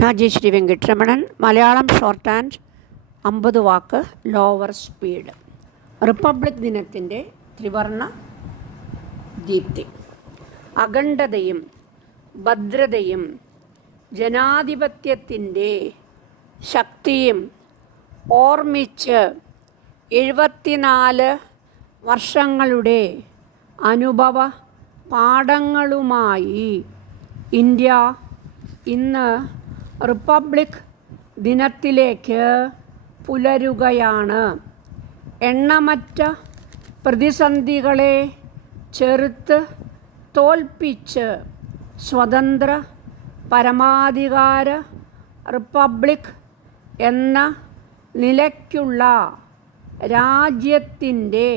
Rajeshwari Venkataramanan. Malayalam short and 50 വാക്ക് lower speed. Republic ദിനത്തിൻ്റെ ത്രിവർണ ദീപ്തി. അഖണ്ഡതയും ഭദ്രതയും ജനാധിപത്യത്തിൻ്റെ ശക്തിയും ഓർമ്മിച്ച് 74 വർഷങ്ങളുടെ അനുഭവ പാഠങ്ങളുമായി ഇന്ത്യ ഇന്ന് റിപ്പബ്ലിക് ദിനത്തിലേക്ക് പുലരുകയാണ്. എണ്ണമറ്റ പ്രതിസന്ധികളെ ചെറുത്ത് തോൽപ്പിച്ച് സ്വതന്ത്ര പരമാധികാര റിപ്പബ്ലിക് എന്ന നിലയ്ക്കുള്ള രാജ്യത്തിൻ്റെ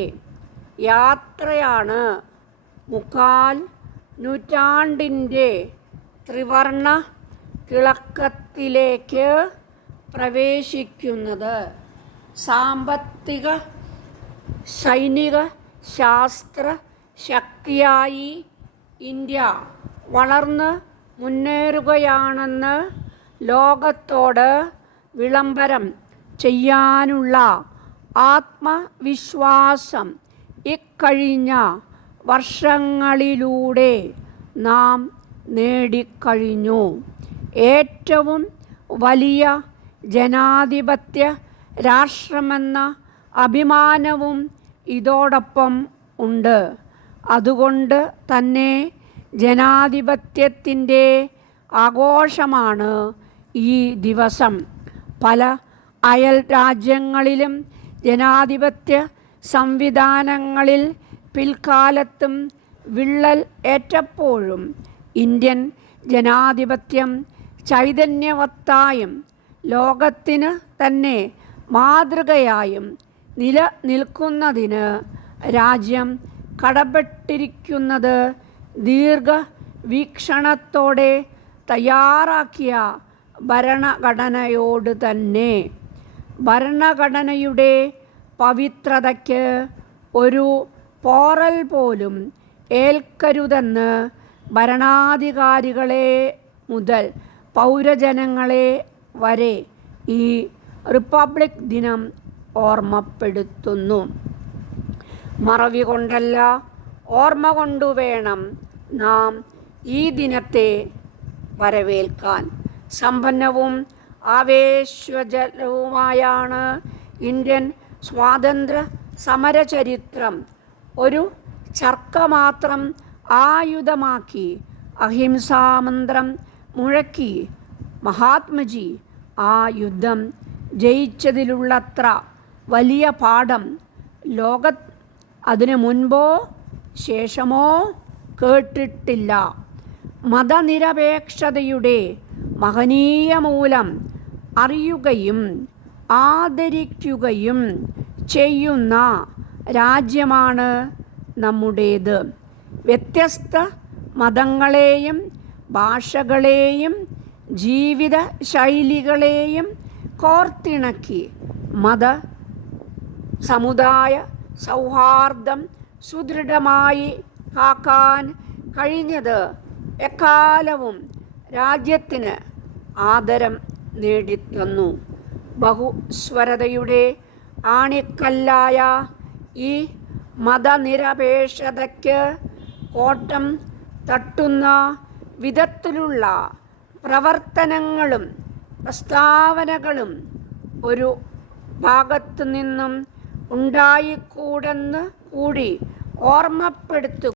യാത്രയാണ് മുക്കാൽ നൂറ്റാണ്ടിൻ്റെ ത്രിവർണ തിളക്കത്തിലേക്ക് പ്രവേശിക്കുന്നത്. സാമ്പത്തിക സൈനിക ശാസ്ത്ര ശക്തിയായി ഇന്ത്യ വളർന്ന് മുന്നേറുകയാണെന്ന് ലോകത്തോട് വിളംബരം ചെയ്യാനുള്ള ആത്മവിശ്വാസം ഇക്കഴിഞ്ഞ വർഷങ്ങളിലൂടെ നാം നേടിക്കഴിഞ്ഞു. ഏറ്റവും വലിയ ജനാധിപത്യ രാഷ്ട്രമെന്ന അഭിമാനവും ഇതോടൊപ്പം ഉണ്ട്. അതുകൊണ്ട് തന്നെ ജനാധിപത്യത്തിൻ്റെ ആഘോഷമാണ് ഈ ദിവസം. പല അയൽ രാജ്യങ്ങളിലും ജനാധിപത്യ സംവിധാനങ്ങളിൽ പിൽക്കാലത്തും വിള്ളൽ ഏറ്റപ്പോഴും ഇന്ത്യൻ ജനാധിപത്യം ചൈതന്യവത്തായും ലോകത്തിന് തന്നെ മാതൃകയായും നിലനിൽക്കുന്നതിന് രാജ്യം കടപ്പെട്ടിരിക്കുന്നത് ദീർഘവീക്ഷണത്തോടെ തയ്യാറാക്കിയ ഭരണഘടനയോട് തന്നെ. ഭരണഘടനയുടെ പവിത്രതയ്ക്ക് ഒരു പോറൽ പോലും ഏൽക്കരുതെന്ന് ഭരണാധികാരികളെ മുതൽ പൗരജനങ്ങളെ വരെ ഈ റിപ്പബ്ലിക് ദിനം ഓർമ്മപ്പെടുത്തുന്നു. മറവി കൊണ്ടല്ല, ഓർമ്മ കൊണ്ടു വേണം നാം ഈ ദിനത്തെ വരവേൽക്കാൻ. സമ്പന്നവും ആവേശജലവുമായാണ് ഇന്ത്യൻ സ്വാതന്ത്ര്യ സമരചരിത്രം. ഒരു ചർക്ക മാത്രം ആയുധമാക്കി അഹിംസാമന്ത്രം മുഴക്കി മഹാത്മജി ആ യുദ്ധം ജയിച്ചതിലുള്ളത്ര വലിയ പാഠം ലോക അതിനു മുൻപോ ശേഷമോ കേട്ടിട്ടില്ല. മതനിരപേക്ഷതയുടെ മഹനീയ മൂലം അറിയുകയും ആദരിക്കുകയും ചെയ്യുന്ന രാജ്യമാണ് നമ്മുടേത്. വ്യത്യസ്ത മതങ്ങളെയും ഭാഷകളെയും ജീവിത ശൈലികളെയും കോർത്തിണക്കി മത സമുദായ സൗഹാർദ്ദം സുദൃഢമായി കാക്കാൻ കഴിഞ്ഞത് എക്കാലവും രാജ്യത്തിന് ആദരം നേടിത്തന്നു. ബഹുസ്വരതയുടെ ആണിക്കല്ലായ ഈ മതനിരപേക്ഷതയ്ക്ക് കോട്ടം തട്ടുന്ന വിധത്തിലുള്ള പ്രവർത്തനങ്ങളും പ്രസ്താവനകളും ഒരു ഭാഗത്തു നിന്നും ഉണ്ടായിക്കൂടെന്ന് കൂടി ഓർമ്മപ്പെടുത്തുക.